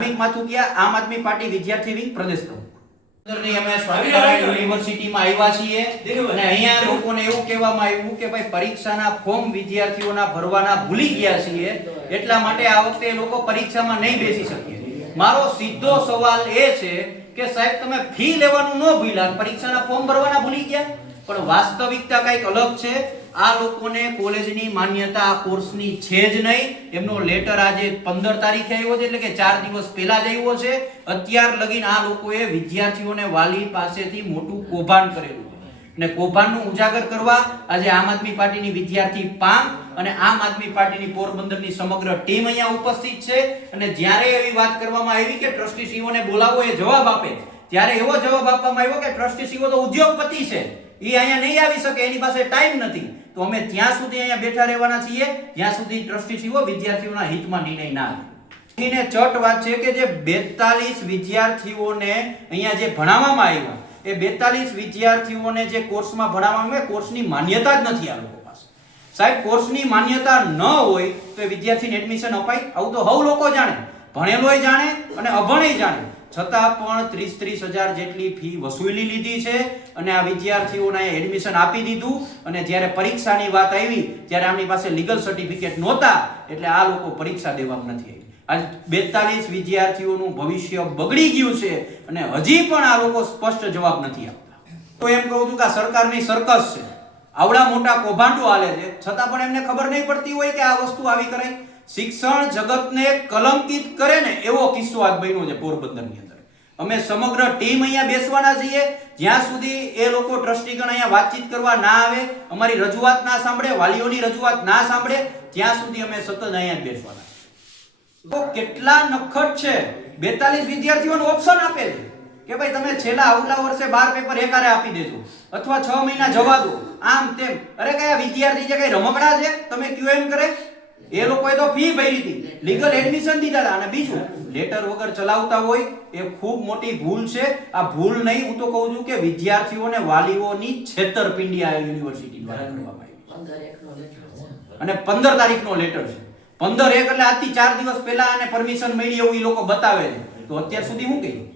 ધાર્મિક માથુકિયા આમ આદમી પાર્ટી વિદ્યાર્થી વિંગ પ્રદેશ પ્રમુખ. અંદરની અમે સ્વામિનારાયણ યુનિવર્સિટીમાં આવ્યા છીએ. અને અહીંયા લોકોને એવું કહેવામાં આવ્યું કે ભાઈ પરીક્ષાના ફોર્મ વિદ્યાર્થીઓના ભરવાના ભૂલી ગયા છીએ. એટલા માટે આ વખતે લોકો પરીક્ષામાં નહીં બેસી શકીએ મારો સીધો સવાલ એ છે કે સાહેબ તમે ફી લેવાનું ન ભૂલ્યા? પરીક્ષાના ફોર્મ ભરવાના ભૂલી ગયા? પણ વાસ્તવિકતા કંઈક અલગ છે. આ લોકોને કોલેજની માન્યતા આ કોર્સની છે જ નહીં. એમનો લેટર આજે પંદર તારીખે આવ્યો છે, એટલે કે ચાર દિવસ પહેલા જ આવ્યો છે. અત્યાર લગીન આ લોકોએ વિદ્યાર્થીઓને વાલી પાસેથી મોટું કૌભાંડ કરેલું અને કૌભાંડનું ઉજાગર કરવા આજે આમ આદમી પાર્ટીની વિદ્યાર્થી પામ અને આમ આદમી પાર્ટીની પોરબંદરની સમગ્ર ટીમ અહીંયા ઉપસ્થિત છે. અને જ્યારે એવી વાત કરવામાં આવી કે ટ્રસ્ટીસીઓને બોલાવો એ જવાબ આપે ત્યારે એવો જવાબ આપવામાં આવ્યો કે ટ્રસ્ટીસીઓ તો ઉદ્યોગપતિ છે. એ અહીંયા નહીં આવી શકે, એની પાસે ટાઈમ નથી. તો અમે ત્યાં સુધી અહીંયા બેઠા રહેવાના છીએ. જ્યાં સુધી ટ્રસ્ટીસીઓ વિદ્યાર્થીઓના હિતમાં નિર્ણય ના એને ચટ વાત છે કે જે 42 વિદ્યાર્થીઓને અહીંયા જે ભણાવવામાં આવ્યા, એ 42 વિદ્યાર્થીઓને જે કોર્સમાં ભણાવવામાં આવે કોર્સની માન્યતા જ નથી આ લોકો પાસે. સાહેબ, કોર્સની માન્યતા ન હોય તો એ વિદ્યાર્થીને એડમિશન અપાય. આવું તો હવ લોકો જાણે. ભણેલોય જાણે અને અભણેય જાણે. છતાં પણ ત્રીસ ત્રીસ હજાર જેટલી ફી વસૂલી લીધી છે અને આ વિદ્યાર્થીઓને એડમિશન આપી દીધું. અને જ્યારે પરીક્ષાની વાત આવી, ત્યારે આમની પાસે લીગલ સર્ટિફિકેટ નહોતા, એટલે આ લોકો પરીક્ષા દેવામાં નથી આવી આજ બેતાલીસ વિદ્યાર્થીઓનું ભવિષ્ય બગડી ગયું છે અને હજી પણ આ લોકો સ્પષ્ટ જવાબ નથી આપતા. તો એમ કહું છું કે આ સરકારની સરકસ છે. આવડા મોટા કૌભાંડો હાલે છે. છતાં પણ એમને ખબર નહીં પડતી હોય કે આ વસ્તુ આવી કરાય. શિક્ષણ જગતને કલંકિત કરે ને એવો કિસ્સો આજ બન્યો છે પોરબંદરની અંદર. અમે સમગ્ર ટીમ અહીંયા બેસવાના છીએ. જ્યાં સુધી એ લોકો ટ્રસ્ટીગણ અહીંયા વાતચીત કરવા ના આવે, અમારી રજૂઆત ના સાંભળે, વાલીઓની રજૂઆત ના સાંભળે, ત્યાં સુધી અમે સતત અહીંયા બેસવાના તો કેટલા નખટ છે? બેતાલીસ વિદ્યાર્થીઓને ઓપ્શન આપે છે કે ભાઈ તમે છેલ્લા આવલા વર્ષે બાર પેપર એકારે આપી દેજો અથવા છ મહિના જવા દો. આમ તેમ. અરે કયા વિદ્યાર્થી છે, કઈ રમકડા છે? તમે ક્યુ એમ કરે. એ લોકોએ તો ફી ભરી હતી. લીગલ એડમિશન દીધા હતા. અને બીજું લેટર વગર ચલાવતા હોય એ ખૂબ મોટી ભૂલ છે. આ ભૂલ નહીં હું તો કહું છું કે વિદ્યાર્થીઓને વાલીઓની છેતરપિંડી આ યુનિવર્સિટી દ્વારા કરવામાં આવી અને પંદર તારીખનો લેટર છે. પંદર એક એટલે આજથી ચાર દિવસ પહેલા અને પરમિશન મળી એવું એ લોકો બતાવે છે. તો અત્યાર સુધી હું કહ્યું?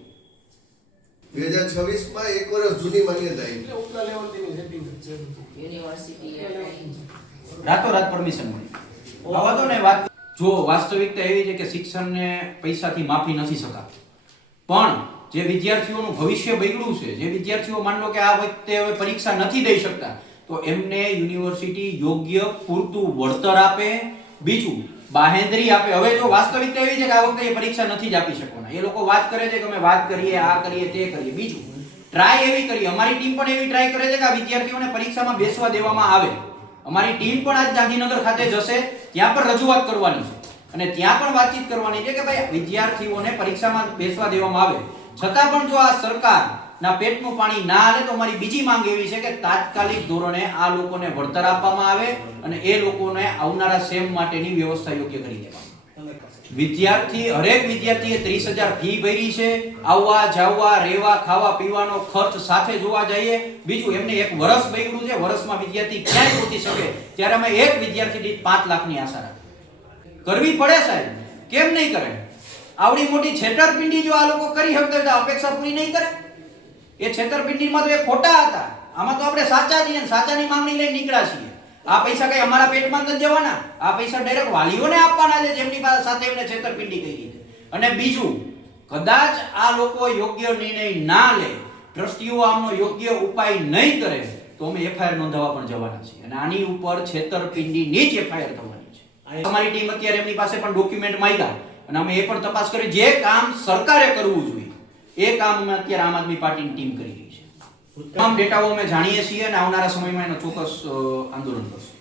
બે હજાર છવ્વીસમાં એક વર્ષ જૂની માન્યતા આવી. રાતોરાત પરમિશન મળી. આવા ને વાત જો વાસ્તવિકતા એવી છે કે શિક્ષણને પૈસાથી માફી નથી શકાતી, પણ જે વિદ્યાર્થીઓનું ભવિષ્ય બગડ્યું છે, જે વિદ્યાર્થીઓ માનલો કે આ વખતે હવે પરીક્ષા નથી દઈ શકતા, તો એમને યુનિવર્સિટી યોગ્ય પૂરતું વળતર આપે, બીજું બાહેંધરી આપે. હવે જો વાસ્તવિકતા એવી છે કે આ વખતે એ પરીક્ષા નથી જ આપી શકવાના. એ લોકો વાત કરે છે કે અમે વાત કરીએ, આ કરીએ, તે કરીએ. બીજું ટ્રાય એવી કરીએ અમારી ટીમ પણ એવી ટ્રાય કરે છે કે આ વિદ્યાર્થીઓને પરીક્ષામાં બેસવા દેવામાં આવે. અમારી ટીમ પણ આજ ગાંધીનગર ખાતે જશે, ત્યાં પણ રજૂઆત કરવાની છે. અને ત્યાં પણ વાતચીત કરવાની છે કે ભાઈ, વિદ્યાર્થીઓને પરીક્ષામાં બેસવા દેવામાં આવે. છતાં પણ જો આ સરકારના પેટનું પાણી ના હાલે, તો અમારી બીજી માંગ એવી છે કે તાત્કાલિક ધોરણે આ લોકોને વળતર આપવામાં આવે અને એ લોકોને આવનારા સેમ માટેની વ્યવસ્થા યોગ્ય કરી દેવામાં વિદ્યાર્થી હરેક વિદ્યાર્થીએ ત્રીસ હજાર ફી ભરી છે. આવવા, જાવવા, રહેવા, ખાવા, પીવાનો ખર્ચ સાથે જોવા જઈએ. બીજું એમને એક વર્ષ બગડ્યું છે. વર્ષમાં વિદ્યાર્થી ક્યાંય પહોંચી શકે? ત્યારે અમે એક વિદ્યાર્થી દીઠ પાંચ લાખની આશા રાખી કરવી પડે સાહેબ. કેમ નહીં કરે? આવડી મોટી છેતરપિંડી જો આ લોકો કરી શકતા તો અપેક્ષા પૂરી નહીં કરે? એ છેતરપિંડીમાં તો એ ખોટા હતા. આમાં તો આપણે સાચા છીએ સાચાની માંગણી લઈને નીકળ્યા છીએ. આ પૈસા કઈ અમારા પેટમાં નથી જવાના? આ પૈસા ડાયરેક્ટ વાલીઓને આપવાના છે, જેમની સાથે એમને છેતરપિંડી કરી છે. અને બીજું, કદાચ આ લોકો યોગ્ય નિર્ણય ના લે ટ્રસ્ટીઓ આમનો યોગ્ય ઉપાય નહીં કરે, તો અમે એફઆઈઆર નોંધાવા પણ જવાના છીએ. અને આની ઉપર છેતરપિંડીની જ એફઆઈઆર થવાની છે. અમારી ટીમ અત્યારે એમની પાસે પણ ડોક્યુમેન્ટ માંગ્યા. અને અમે એ પણ તપાસ કરી, જે કામ સરકારે કરવું જોઈએ, એ કામ અમે અત્યારે આમ આદમી પાર્ટીની ટીમ કરી રહી છે. તમામ ડેટાઓ અમે જાણીએ છીએ અને આવનારા સમયમાં એનો ચોક્કસ આંદોલન કરશું.